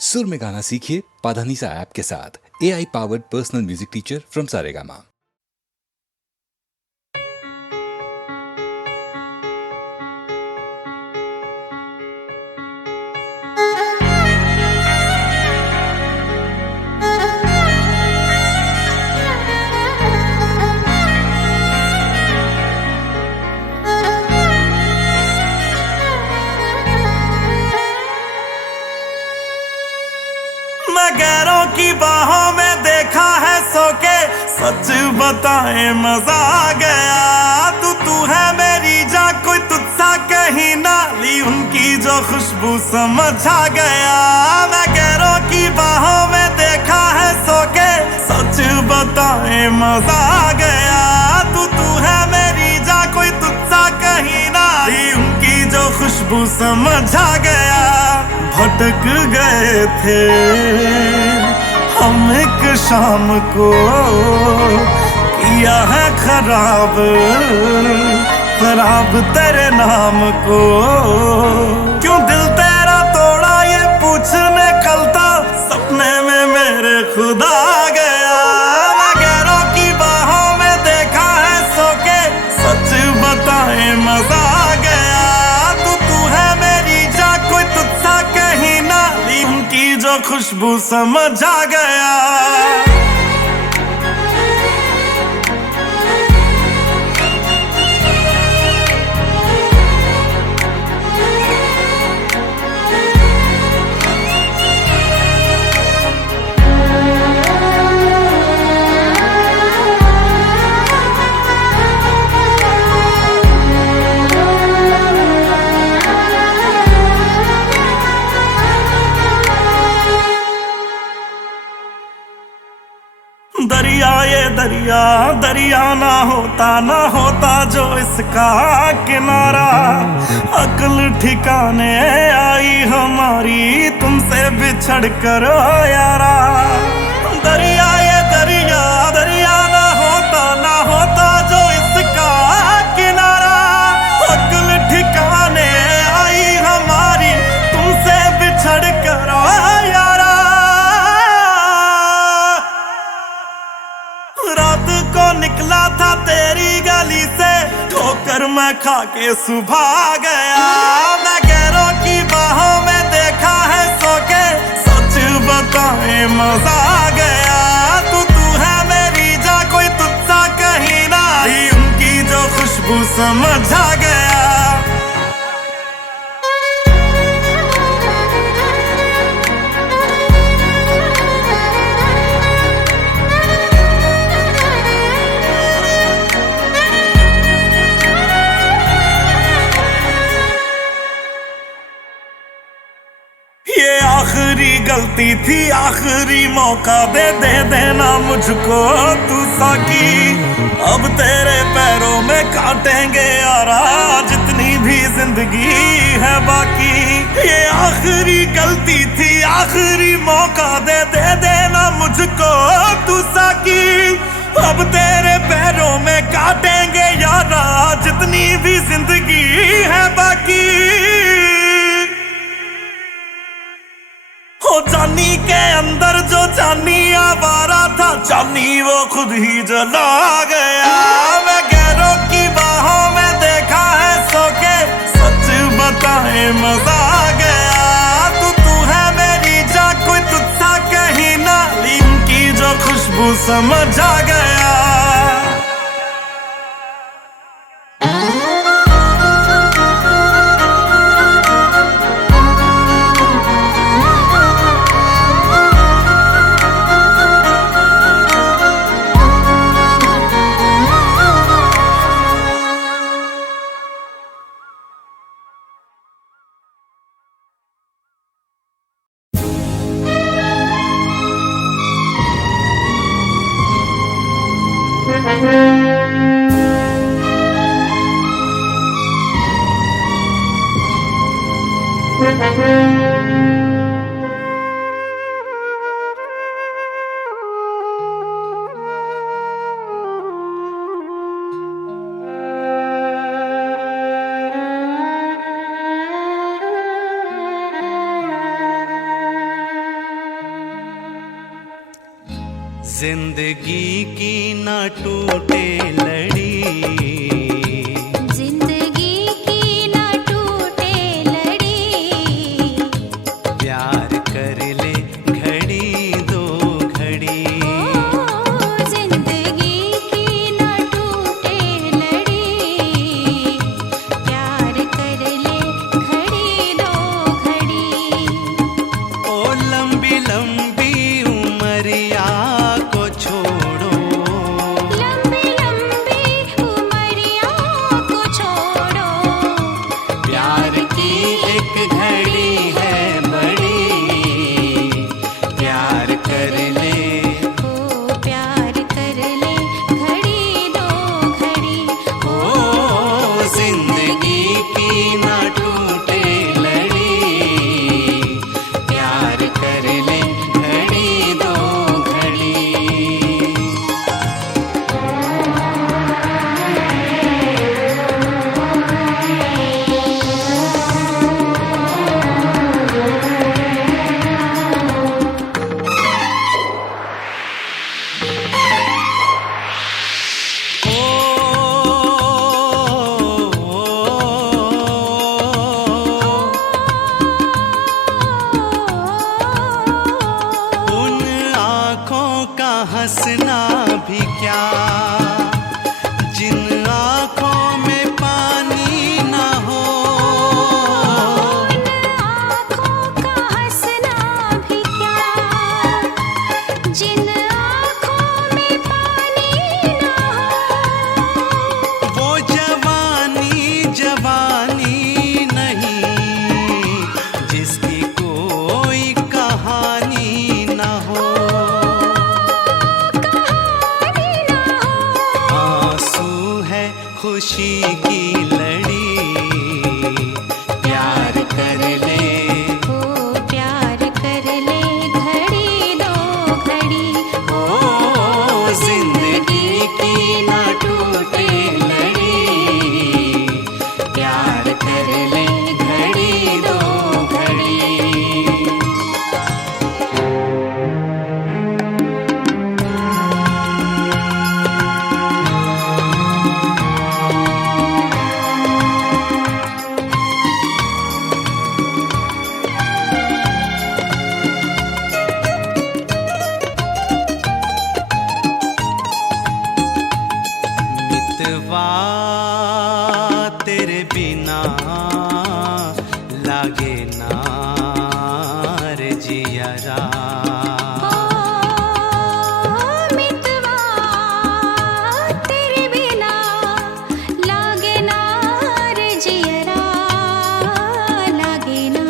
सुर में गाना सीखिए पाधानीसा ऐप के साथ। AI powered personal music teacher from Saregama. मैं गैरों की बाहों में देखा है सो के, सच बताए मजा आ गया। तू है मेरी जान, कोई तुझसा कहीं ना ली, उनकी जो खुशबू समझ आ गया। मैं गैरों की बाहों में देखा है सो के, सच बताए मजा आ गया। तू है मेरी जान, कोई तुझसा कहीं ना ली, उनकी जो खुशबू समझ आ गया। भटक गए थे हम एक शाम को, किया है खराब खराब तेरे नाम को। क्यों दिल तेरा तोड़ा ये पूछने कल था, सपने में मेरे खुदा आ गया। मैं गैरों की बाहों में देखा है सो के, सच बताए मजा आ गया। तू है मेरी जान, कोई तुझसा कहीं ना ली, उनकी जो खुशबू समझ आ गया। दरिया ये दरिया दरिया ना होता जो इसका किनारा। अक्ल ठिकाने आई हमारी, तुमसे बिछड़ कर यारा। दरिया ये दरिया दरिया ना होता जो इसका किनारा। अक्ल ठिकाने आई हमारी, तुमसे बिछड़ कर यारा। रात को निकला था तेरी गली से, ठोकर मैं खा के सुबह आ गया। मैं गैरों की बाहों में देखा है सो के, सच बताए मजा आ गया। तू है मेरी जान, कोई तुझसा कहीं ना ली, उनकी जो खुशबू समझ आ गया। ये आखिरी गलती थी, आखिरी मौका दे देना मुझको तू साकी। अब तेरे पैरों में काटेंगे यारा, जितनी भी जिंदगी है बाकी। ये आखिरी गलती थी, आखिरी मौका दे देना मुझको तू साकी। अब तेरे पैरों में काटेंगे यारा, जितनी भी जिंदगी है बाकी। हो जानी के अंदर जो जानी आवारा था, जानी वो खुद ही जला गया। मैं गैरों की बाहों में देखा है सो के, सच बताए मजा आ गया। तू है मेरी जान, कोई तुझसा कहीं ना ली, उनकी जो खुशबू समझ आ गया। जिंदगी की ना टूटे लड़ी, जिंदगी की ना टूटे लड़ी, प्यार कर ले घड़ी दो घड़ी। जिंदगी की ना टूटे लड़ी, प्यार कर ले घड़ी दो घड़ी। ओ लंबी लंबी उमरिया को छोड़ो, लंबी लंबी उमरिया को छोड़ो, प्यार की एक घड़ी है बड़ी, प्यार कर ले। ओ प्यार कर ले घड़ी दो घड़ी। ओ जिंदगी की ना टूटे लड़ी, प्यार कर ले घड़ी दो घड़ी। उन आँखों का हंसना भी क्या, जिन आँखों में पानी ना हो। आँखों का हंसना भी क्या, जिन आँखों में पानी ना हो। वो जवानी जवानी नहीं, जिसकी कोई कहानी ना हो। कहानी ना हो। आंसू है खुशी की लड़ी, प्यार कर ले। ओ प्यार कर ले घड़ी दो घड़ी। ओ जिंदगी की ना टूटे लड़ी, प्यार कर ले घड़ी दो घड़ी। मितवा तेरे बिना लागे ना रे जियरा। ओ मितवा तेरे बिना लागे ना रे जियरा, लागे ना।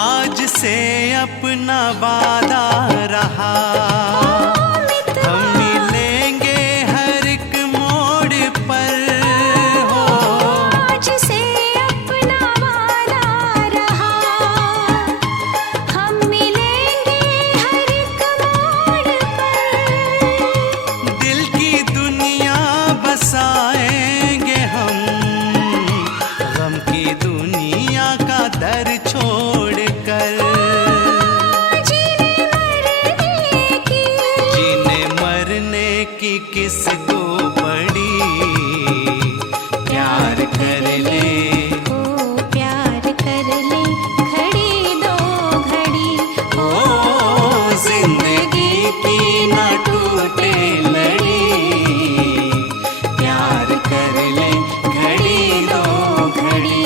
आज से अपना वादा रहा, हम मिलेंगे हर एक मोड़ पर हो। आज से अपना वादा रहा, हम मिलेंगे हर एक मोड़ पर। दिल की दुनिया बसाएंगे हम, गम की दुनिया का दर छोड़ कर। जीने मरने की किसको पड़ी, प्यार कर ले। ओ प्यार कर ले घड़ी दो घड़ी। ओ जिंदगी की ना टूटे लड़ी, प्यार कर ले घड़ी दो घड़ी।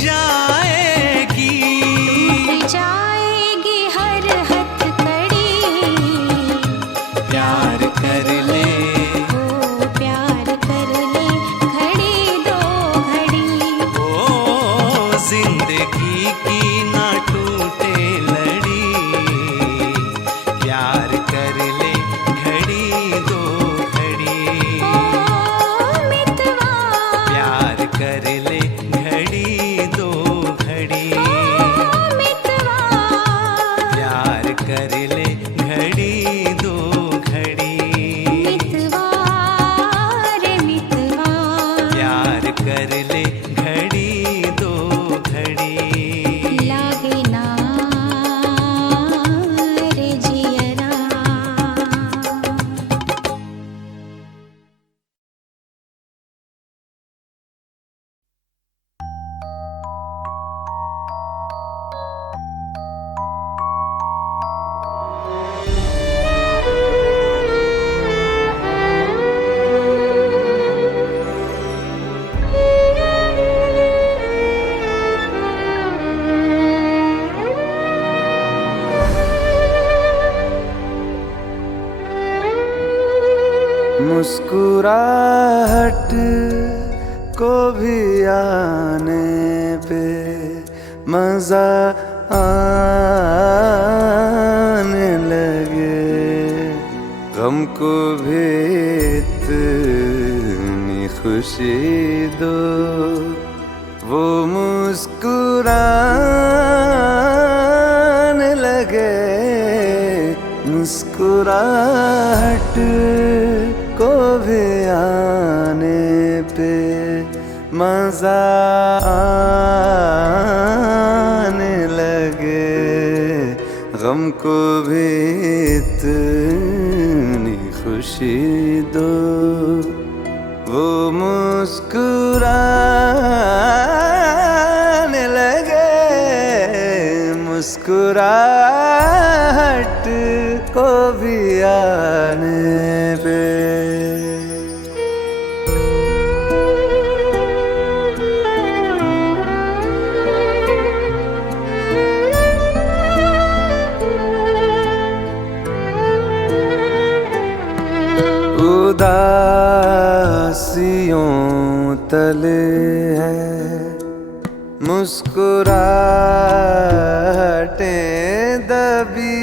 जाएगी, टूट जाएगी हर हथकड़ी। प्यार कर ले, ओ प्यार कर ले घड़ी दो घड़ी। ओ जिंदगी की ना टूटे लड़ी, प्यार कर ले घड़ी दो घड़ी, ओ मितवा, प्यार कर ले घड़ी दो घड़ी, ओ मितवा, प्यार कर ले घड़ी दो घड़ी, मितवा रे मितवा। प्यार कर ले घड़ी दो घड़ी। लागे ना रे जियरा। मुस्कुराहट को भी आने पे मजा आने लगे, गम को भी इतनी खुशी दो, वो मुस्कुराने लगे। मुस्कुराहट को भी आने पे मजा आने लगे, गम को भी इतनी खुशी दो, वो मुस्कुराने लगे। मुस्कुराहट को भी आने पे उदासियों तले है मुस्कुराहटें दबी,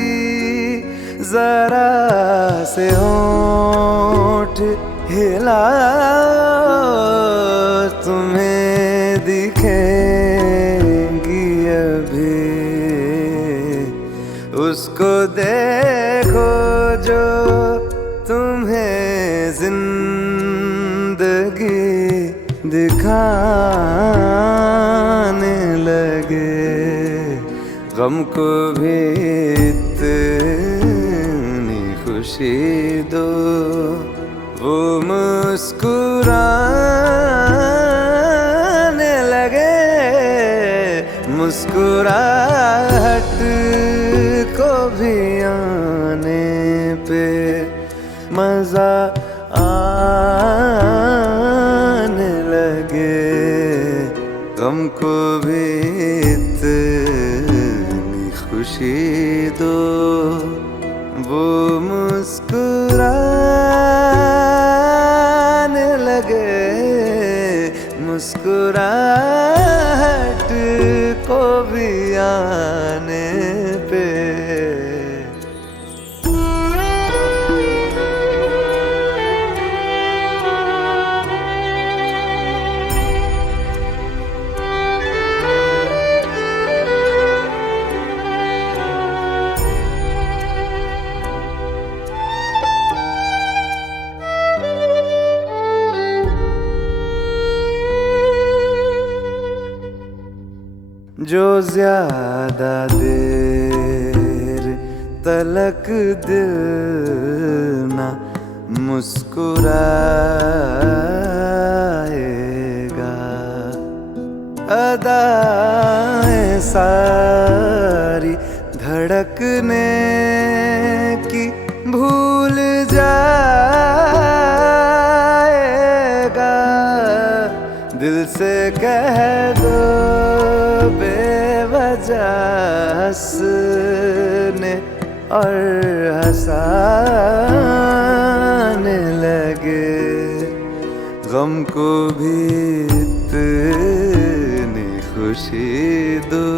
जरा से होंठ हिलाओ, तुम्हें दिखेंगी अभी। उसको देखो जो तुम्हें जिंदगी दिखाने लगे, गम को भी इतनी खुशी दो, वो मुस्कुराने लगे। मुस्कुराहट को भी आने पे मजा आने लगे, गम को भी इतनी खुशी दो, वो मुस्कुराने लगे। मुस्कुराहट को भी आने पे जो ज्यादा देर तलक दिल ना मुस्कुराएगा, अदाएं सारी धड़कने की भूल जाएगा। दिल से कह दो बेवजह हंसने और हंसाने लगे, गम को भी इतनी खुशी दो,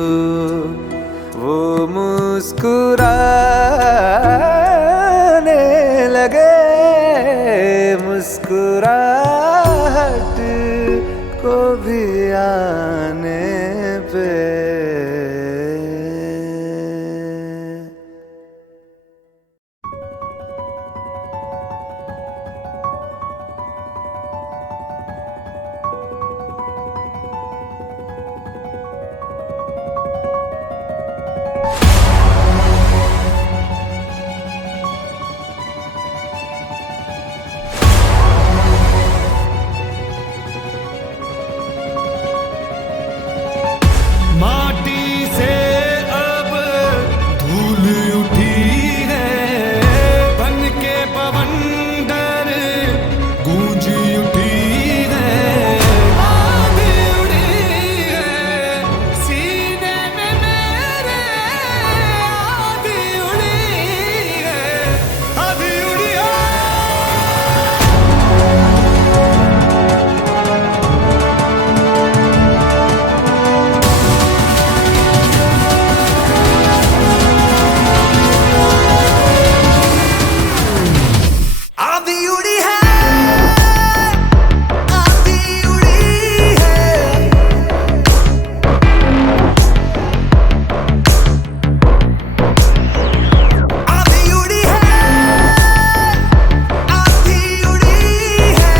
वो मुस्कुराने लगे, मुस्कुराहट को भी आने पे। माटी से अब धूल उठी है, बन के पवंडर गूंजी उठी है, आधी उड़ी है सीने में मेरे, आधी उड़ी है, आधी उड़ी है। आधी उड़ी है, आधी उड़ी है, आधी उड़ी है, आधी उड़ी है।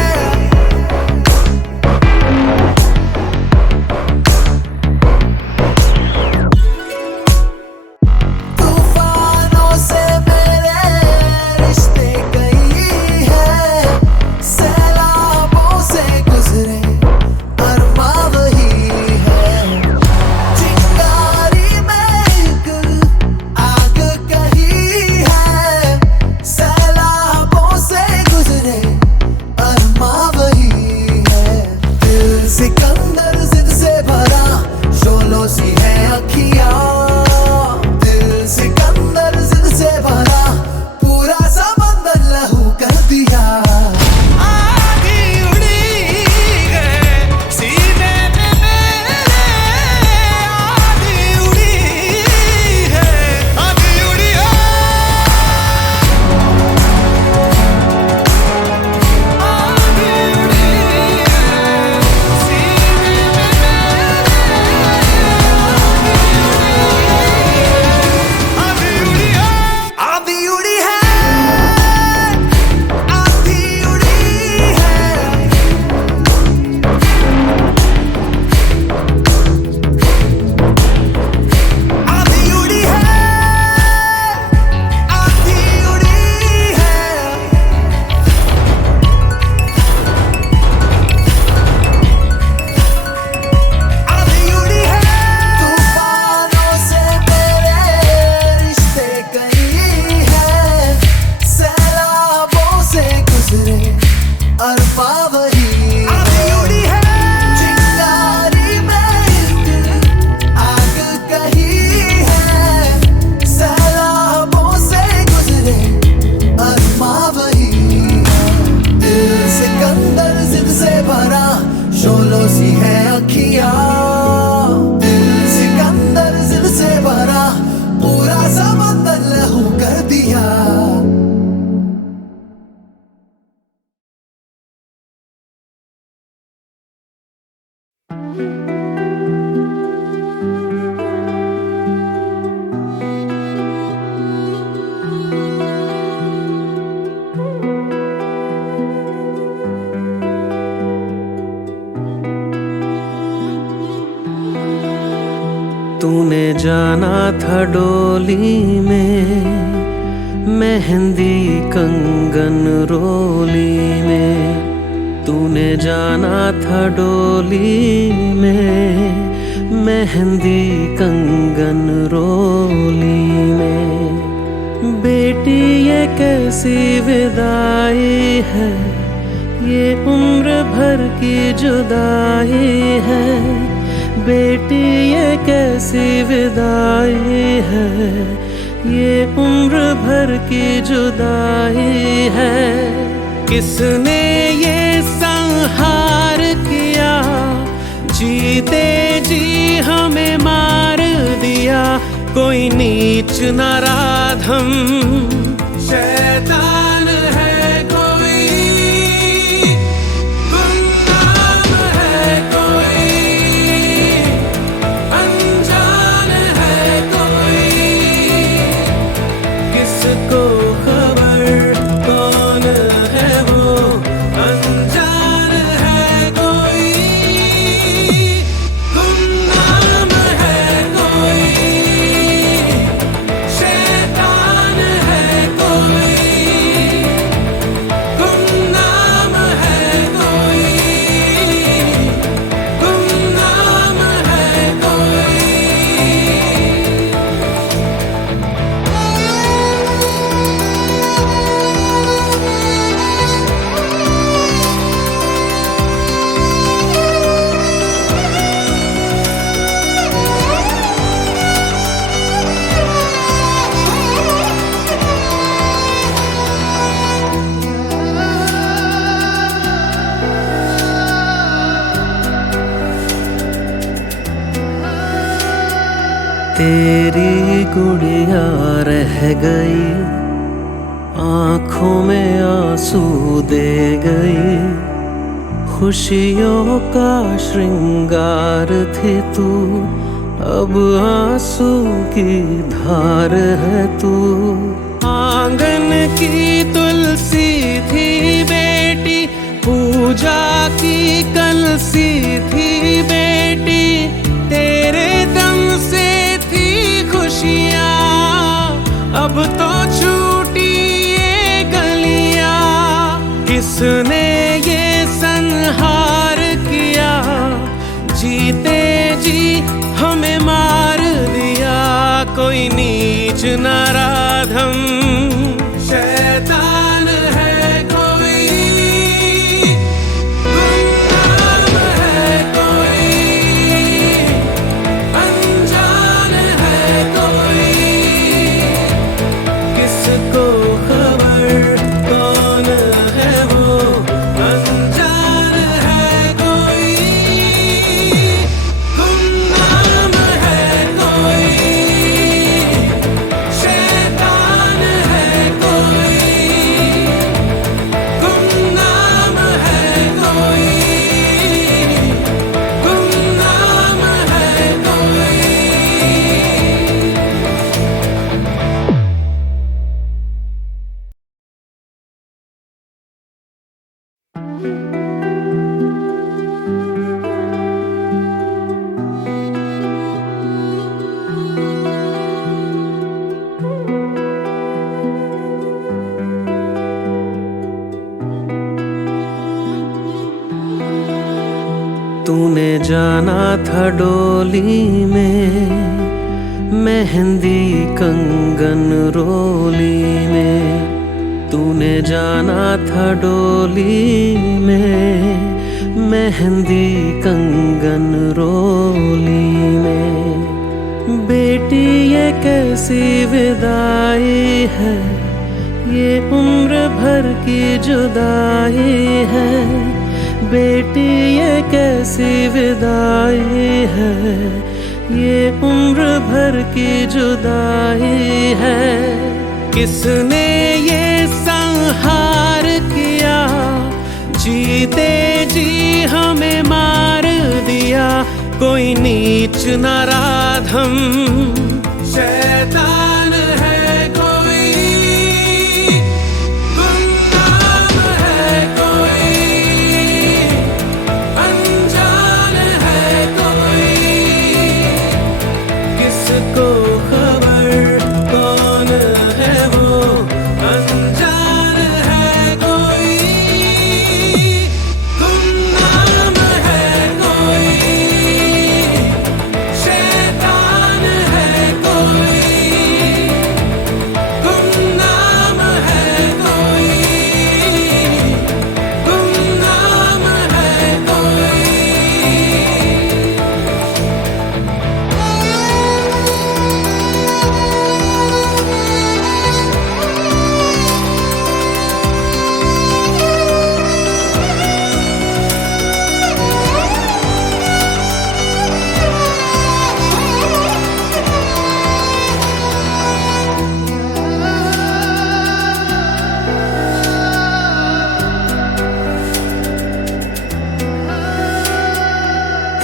तूफानों से मेरे रिश्ते कई है, सैलाबों से गुजरे अरमां वही है, चिंगारी में एक आग कही है, सैलाबों से गुजरे अरमां वही है। दिल सिकंदर जिद से भरा, शोलों सी है अखियां, दिल सिकंदर जिद से भरा, पूरा समंदर लहू कर दिया। आधी उड़ी है सीने में मेरे, आधी उड़ी है, आधी उड़ी है, आधी उड़ी है सीने में मेरे, आधी उड़ी है, आधी उड़ी है, आधी उड़ी है, आधी उड़ी है, आधी उड़ी है, आधी उड़ी है। तूफानों से मेरे रिश्ते कई है, सैलाबों से गुजरे अरमां वही है, आधी उड़ी है, चिंगारी में एक आग कही है, सैलाबों से गुजरे अरमां वही है। दिल सिकंदर जिद से भरा, शोलों सी है अखियां, दिल सिकंदर जिद से भरा, पूरा समंदर लहू कर दिया। तूने जाना था डोली में, मेहंदी कंगन रोली में। तूने जाना था डोली में, मेहंदी कंगन रोली में। बेटी ये कैसी विदाई है, ये उम्र भर की जुदाई है। बेटी ये कैसी विदाई है, ये उम्र भर की जुदाई है। किसने ये संहार किया, जीते जी हमें मार दिया। कोई नीच नराधम शैतान है, कोई गुमनाम है, कोई अनजान है, कोई किसको खबर कौन है वो अनजान है, कोई गुमनाम है, कोई शैतान है, कोई गुमनाम है, कोई गुमनाम है, कोई। तेरी गुड़िया रह गई, आँखों में आंसू दे गई। खुशियों का श्रृंगार थी तू, अब आंसू की धार है तू। आंगन की तुलसी थी बेटी, पूजा की कलसी थी बेटी। तेरे दम से थी खुशियाँ, अब तो छूटी ये गलियाँ। किसने ये संहार किया, जीते जी हमें मार दिया। कोई नीच नराधम शैतान है, कोई गुमनाम है, कोई अनजान है, कोई किसको खबर कौन है वो अनजान है, कोई गुमनाम है, कोई शैतान है, कोई गुमनाम है, कोई गुमनाम है, कोई। तूने जाना था डोली में, मेहंदी कंगन रोली में। तूने जाना था डोली में, मेहंदी कंगन रोली में। बेटी ये कैसी विदाई है, ये उम्र भर की जुदाई है। बेटी ये कैसी विदाई है, ये उम्र भर की जुदाई है। किसने ये संहार किया, जीते जी हमें मार दिया। कोई नीच नराधम शैतान है, कोई गुमनाम है, कोई अनजान है, कोई किसको खबर कौन है वो अनजान है, कोई गुमनाम है, कोई शैतान है, कोई गुमनाम है, कोई गुमनाम है, कोई।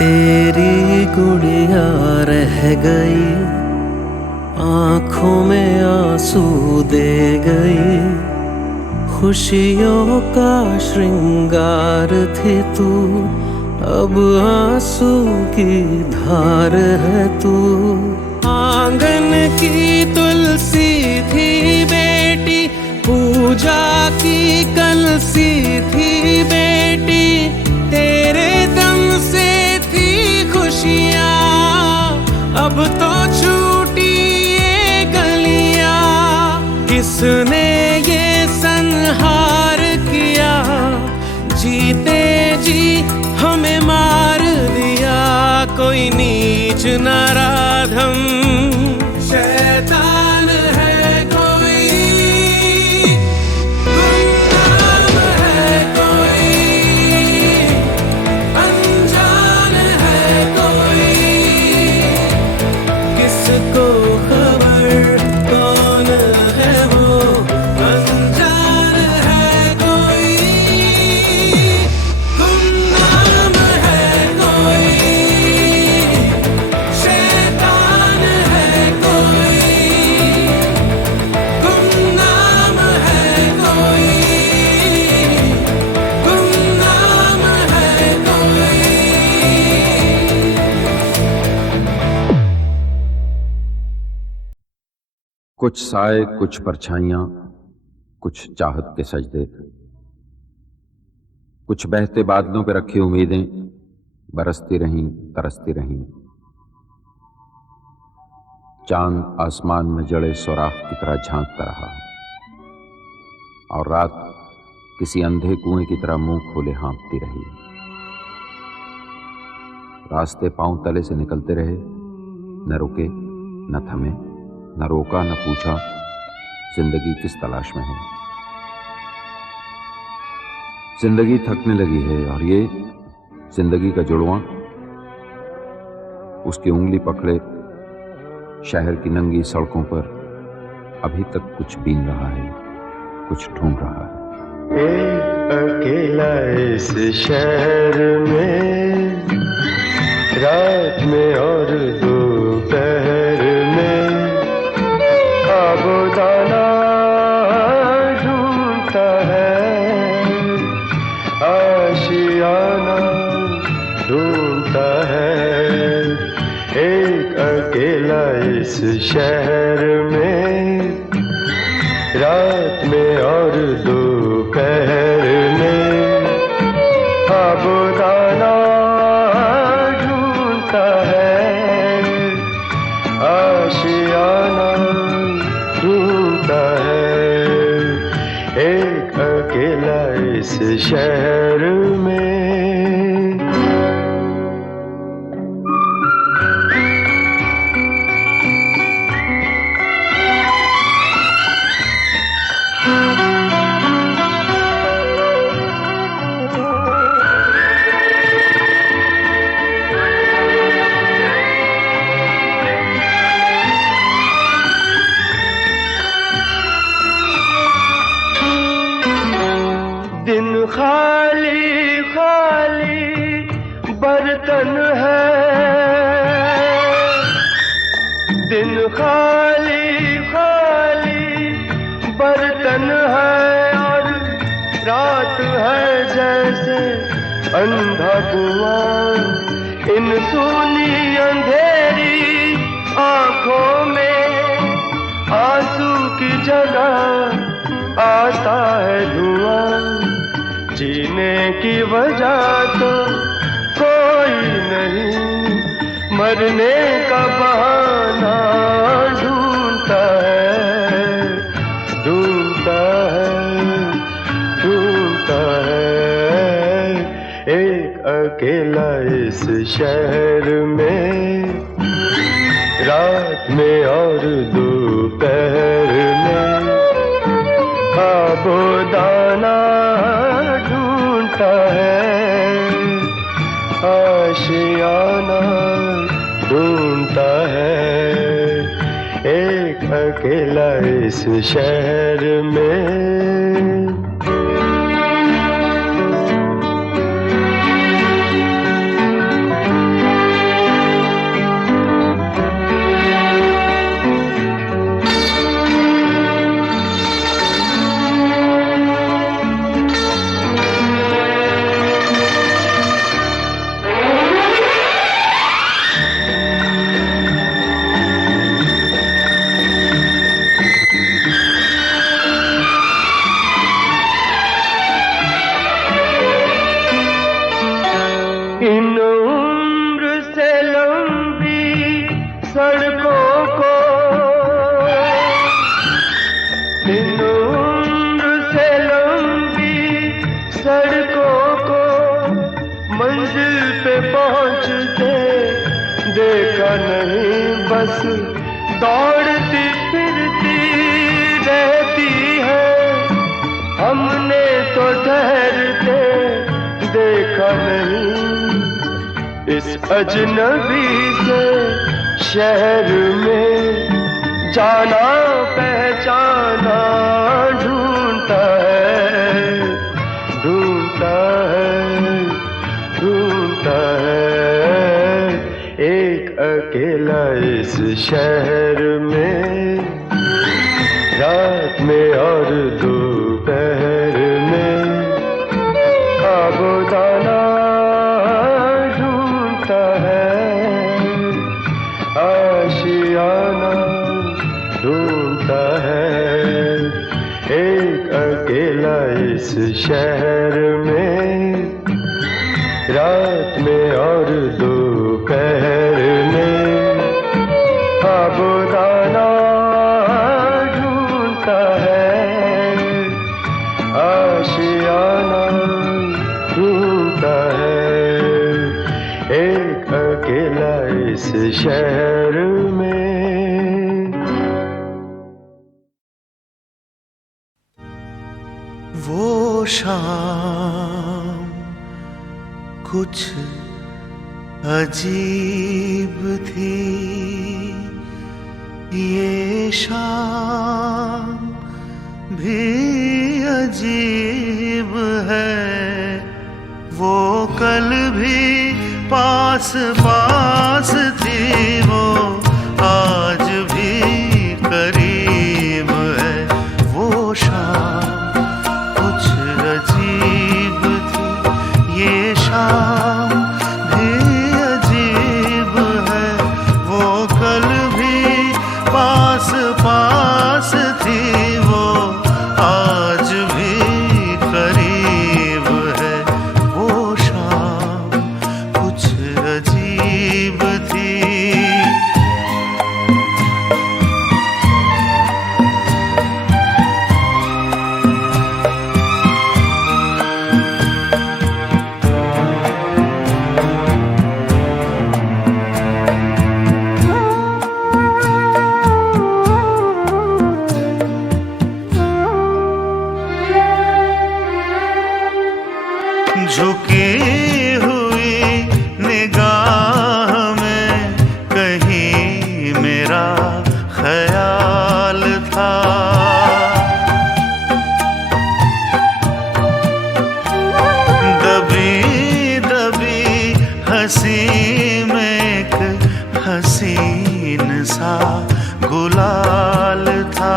तेरी गुड़िया रह गई, आंखों में आंसू दे गई। खुशियों का श्रृंगार थी तू, अब आंसू की धार है तू। आंगन की तुलसी थी बेटी, पूजा की कलसी थी बेटी। तेरे दम से थी खुशियाँ, अब तो छूटी ये गलियाँ। किसने ये संहार किया, जीते जी हमें मार दिया। कोई नीच नराधम शैतान है कोई, गुमनाम है कोई, अनजान है कोई। किसको खबर कौन है वो, अनजान है कोई, गुमनाम है कोई, शैतान है कोई, गुमनाम है कोई, गुमनाम है कोई। कुछ साए, कुछ परछाइयां, कुछ चाहत के सजदे, कुछ बहते बादलों पे रखी उम्मीदें बरसती रहीं, तरसती रहीं। चांद आसमान में जड़े सुराख की तरह झांकता रहा और रात किसी अंधे कुएं की तरह मुंह खोले हाँफती रही। रास्ते पांव तले से निकलते रहे, न रुके, न थमे, न रोका, न पूछा जिंदगी किस तलाश में है। जिंदगी थकने लगी है और ये जिंदगी का जुड़वां उसकी उंगली पकड़े शहर की नंगी सड़कों पर अभी तक कुछ बीन रहा है, कुछ ढूंढ रहा है। एक अकेला इस शहर में, रात में और दोपहर में, आबोदाना ढूंढता है, आशियाना ढूंढता है। एक अकेला इस शहर में, रात में और दोपहर में, आबोदाना ढूंढता है, आशियाना ढूंढता है। एक अकेला इस शहर में। दिन खाली खाली बर्तन है, दिन खाली खाली बर्तन है और रात है जैसे अंधा कुआं। इन सूनी अंधेरी आंखों में आंसू की जगह आता है धुआं। जीने की वजह तो कोई नहीं, मरने का बहाना ढूंढता है, ढूंढता है, ढूंढता है। एक अकेला इस शहर में, रात में और दोपहर में, आबोदाना ढूंढता है, आशियाना ढूंढता है। एक अकेला इस शहर में। सड़कों को इन उम्र से लंबी सड़कों को मंजिल पे पहुंचते देखा नहीं, बस दौड़ती फिरती रहती है। हमने तो ठहरते देखा नहीं, इस अजनबी से शहर में जाना पहचाना ढूंढता है, ढूंढता है, ढूंढता है। एक अकेला इस शहर में रात में और दोपहर में खाबोदाना ढूंढता है, आशियाना ढूंढता है। एक अकेला इस शहर में रात में और दोपहर में खाबोदाना ढूंढता है, आशियाना ढूंढता है। एक अकेला इस शहर में। वो शाम कुछ अजीब थी, ये शाम भी अजीब है। वो कल भी पास पास थी, वो आज भी करीब है। वो शाम कुछ अजीब थी, ये शाम भी अजीब है। वो कल भी पास पास थी, वो आज भी करीब है। वो शाम कुछ अजीब थी। झुकी हुई निगाह में कहीं मेरा ख्याल था। दबी दबी हंसी में एक हसीन सा गुलाल था।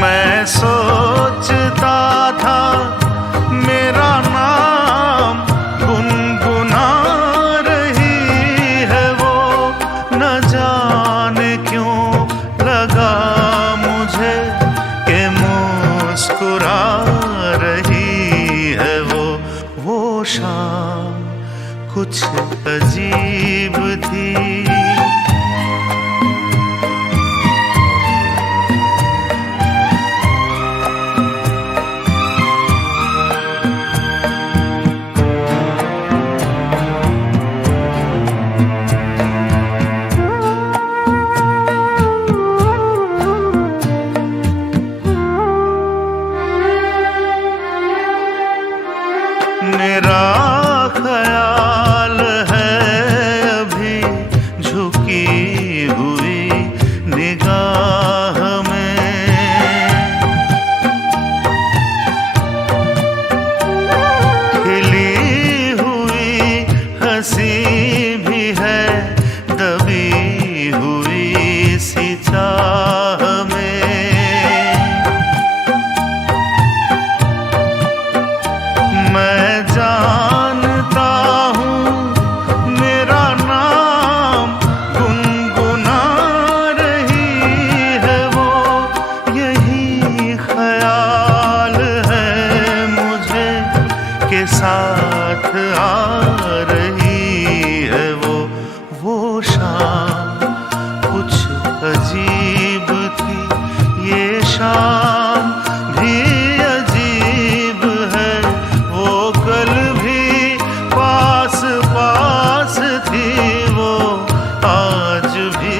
मैं सोचता था मेरा नाम गुनगुना रही है, वो न जाने क्यों लगा मुझे कि मुस्कुरा रही है वो शाम कुछ अजीब थी। मेरा ख्याल है अभी झुकी हुई निगाह में। खिली हुई हंसी भी है दबी हुई सी चाह में। मैं जानता हूँ मेरा नाम गुनगुना रही है, वो यही ख्याल है मुझे के साथ आ रही है वो शाम कुछ अजीब थी, ये शाम भी अजीब है। वो कल भी पास पास थी, वो आज भी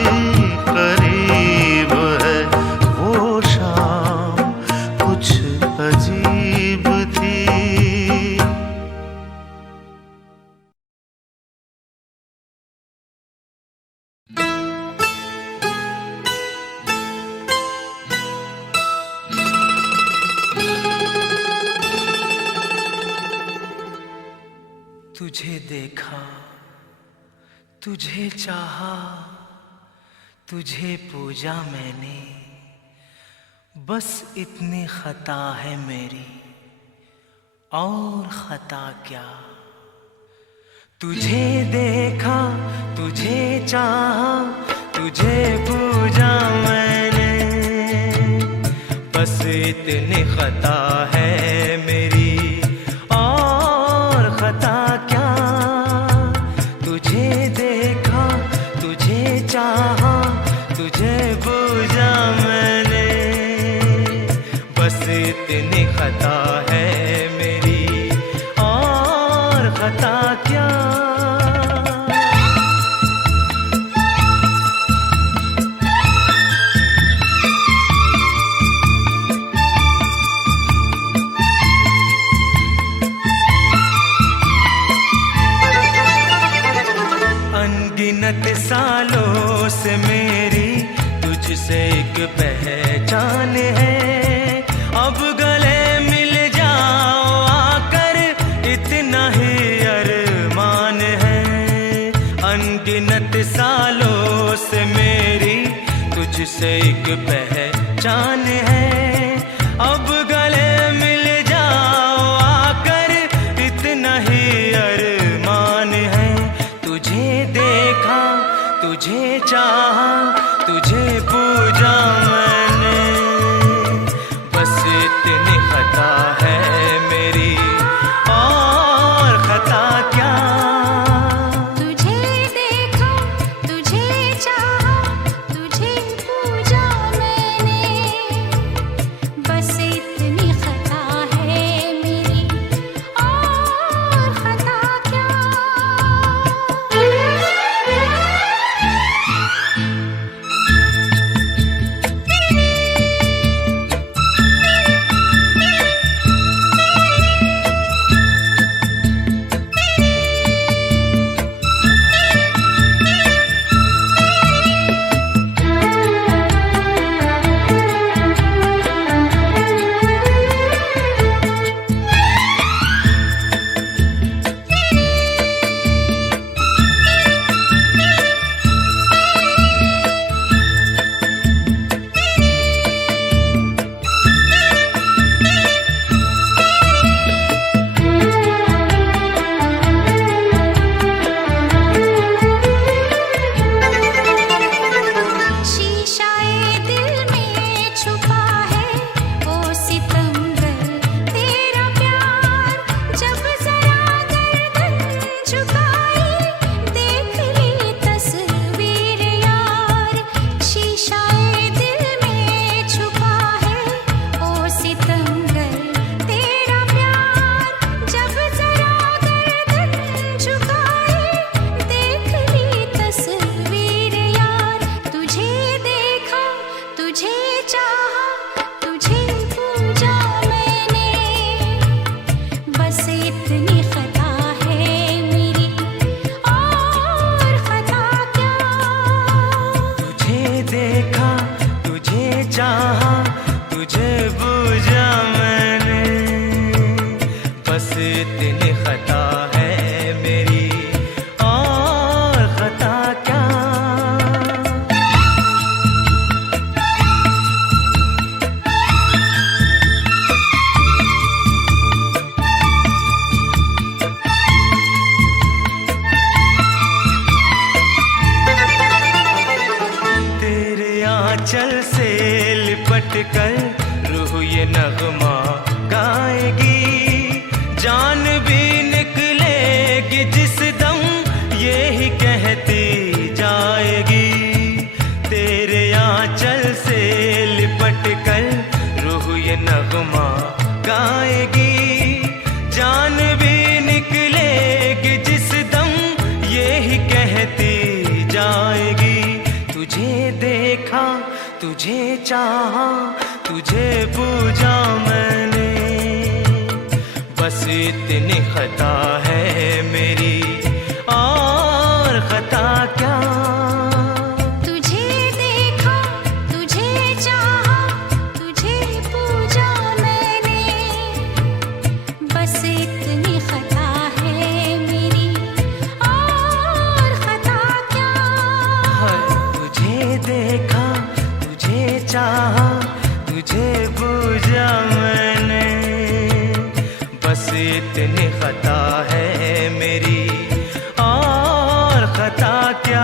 करीब है। वो शाम कुछ अजीब थी। तुझे देखा, तुझे चाहा, तुझे पूजा मैंने, बस इतनी खता है मेरी, और खता क्या। तुझे देखा, तुझे चाहा, तुझे पूजा मैंने, बस इतनी खता है मेरी, और खता क्या। तुझे देखा, तुझे चाहा, तुझे पूजा मैंने, बस इतनी खता है मेरी, और खता क्या। अनगिनत सालों से मेरी तुझसे एक पहचान है, अब गले मिल जाओ आकर इतना ही अरमान है। अनगिनत सालों से मेरी तुझसे एक पहचान है, अब गले मिल जाओ आकर इतना ही अरमान है। तुझे देखा, तुझे चाहा, तुझे पूजा मैंने, बस इतनी खता है मेरी, और खता क्या। तुझे देखा, तुझे चाहा, तुझे पूजा मैंने, बस इतनी खता है मेरी, और खता क्या। कर रूह ये नगमा गाएगी, जान भी निकलेगी चाहा तुझे पूजा मैंने, बस इतनी खता है मेरी और खता क्या। तुझे देखा तुझे चाहा तुझे पूजा मैंने, बस इतनी खता है मेरी और खता क्या। तुझे देखा तुझे चाहा तुझे पूजा मैंने, बस इतनी खता है मेरी और खता क्या।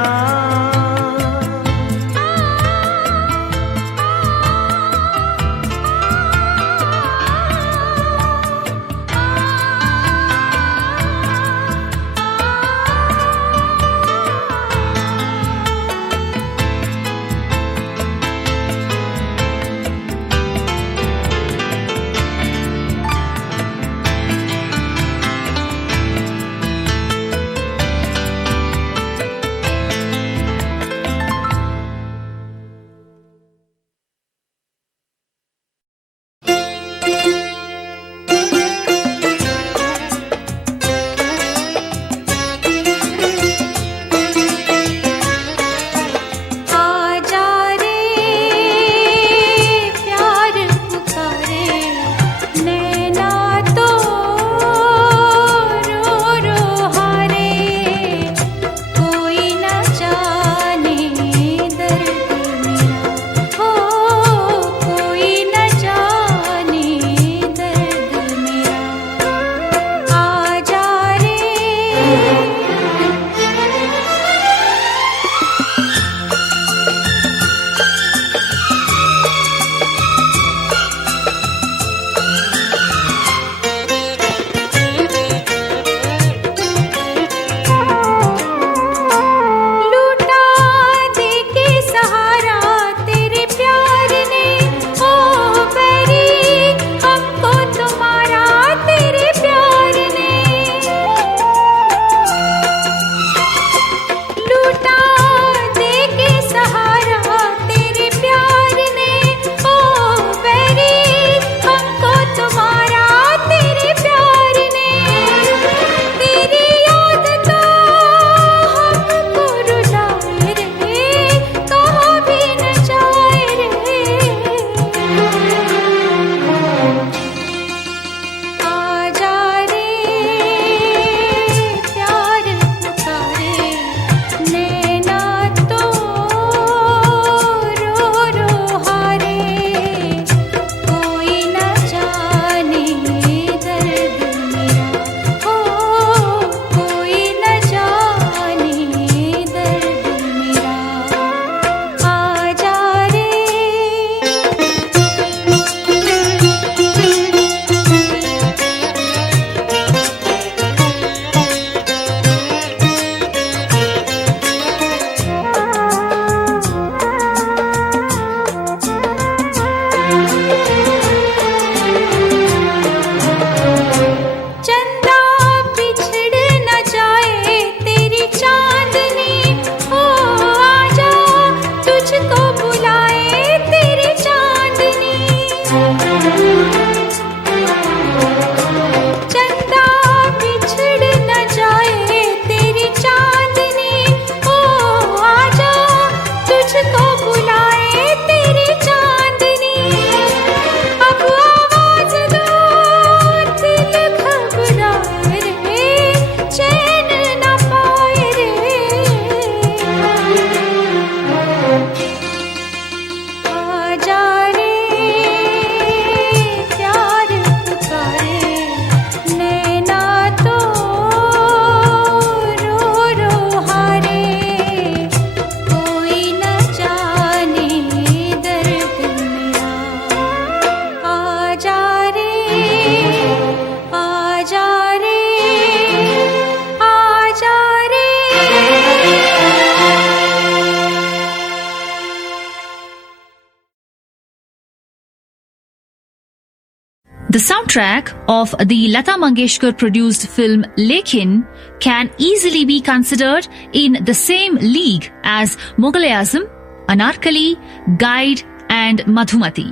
The soundtrack of the Lata Mangeshkar produced film Lekin can easily be considered in the same league as Mughal-e-Azam, Anarkali, Guide and Madhumati.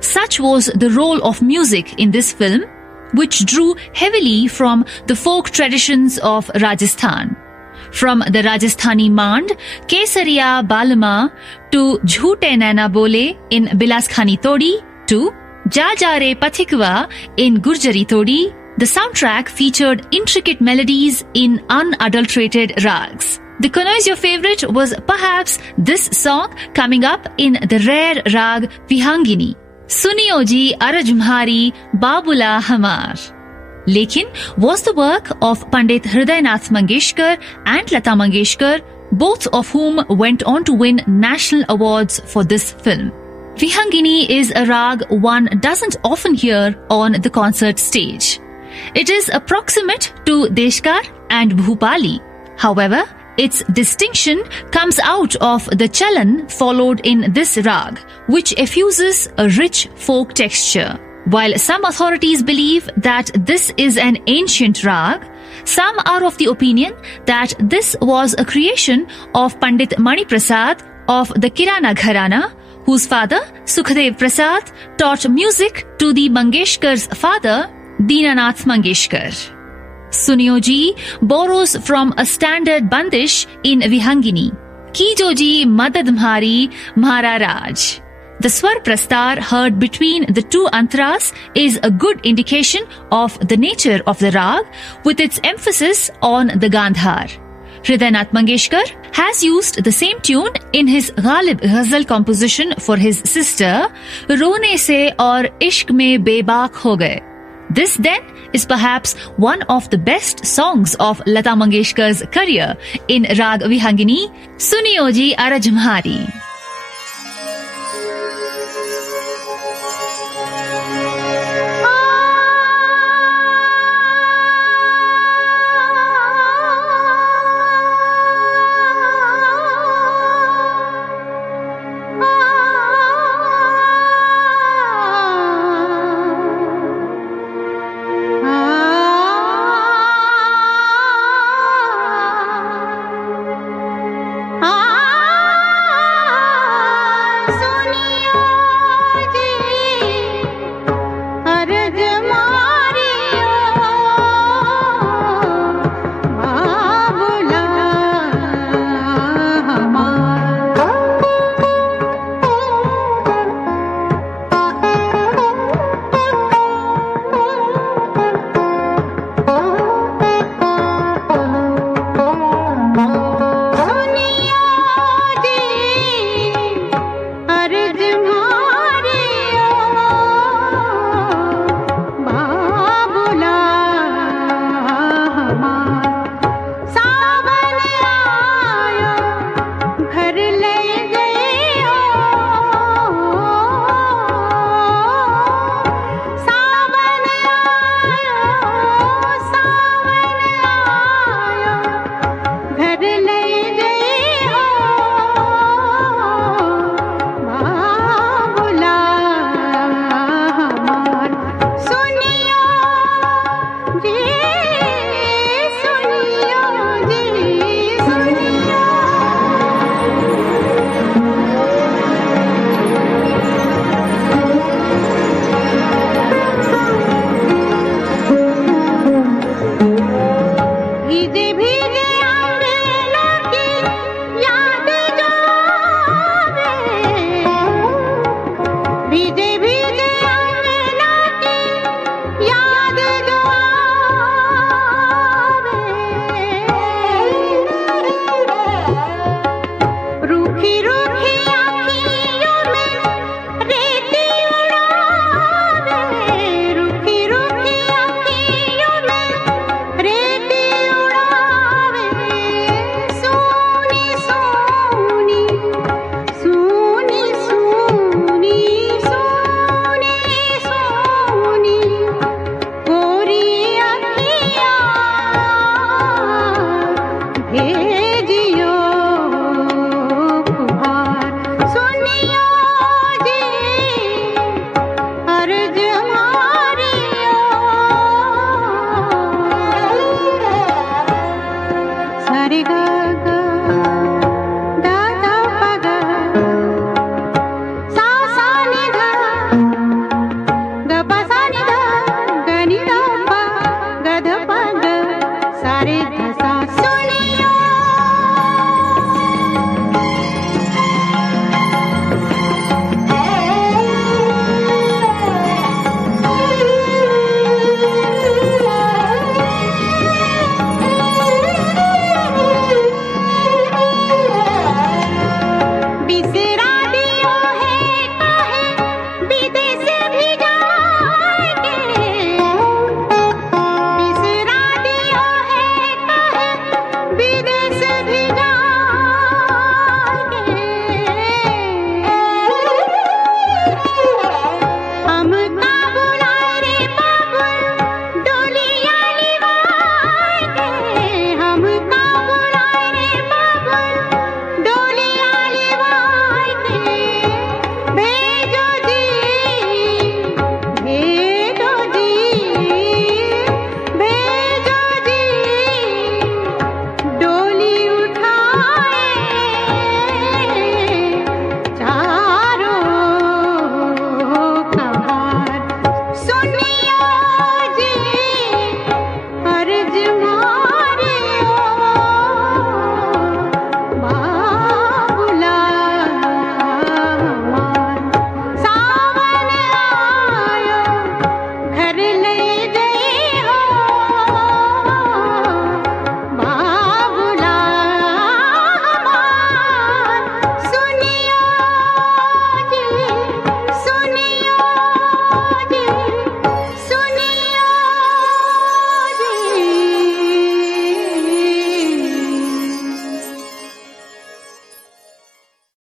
Such was the role of music in this film, which drew heavily from the folk traditions of Rajasthan. From the Rajasthani Mand, Kesariya Balma, to Jhoote Naina Bole in Bilas Khani Todi, to Ja Ja Re Pathikwa in Gurjari Todi, the soundtrack featured intricate melodies in unadulterated rags. The connoisseur favorite was perhaps this song coming up in the rare rag Vihangini. Suniyo ji Arajmhari Babula Hamar. Lekin was the work of Pandit Hridaynath Mangeshkar and Lata Mangeshkar, both of whom went on to win national awards for this film. Vihangini is a rag one doesn't often hear on the concert stage. It is approximate to Deshkar and Bhupali. However, its distinction comes out of the chalan followed in this rag, which effuses a rich folk texture. While some authorities believe that this is an ancient rag, some are of the opinion that this was a creation of Pandit Mani Prasad of the Kirana Gharana, whose father, Sukhdev Prasad, taught music to the Mangeshkar's father, Dinanath Mangeshkar. Suniyo ji borrows from a standard bandish in Vihangini. Kijo ji Madad Mhari Mhara Raj. The swar prastar heard between the two antras is a good indication of the nature of the rag, with its emphasis on the Gandhar. Hridaynath Mangeshkar has used the same tune in his Ghalib Ghazal composition for his sister, Rone Se aur Ishq Mein Bebak Ho Gaye. This then is perhaps one of the best songs of Lata Mangeshkar's career in Rag Vihangini, Suniyo ji Arajmhari.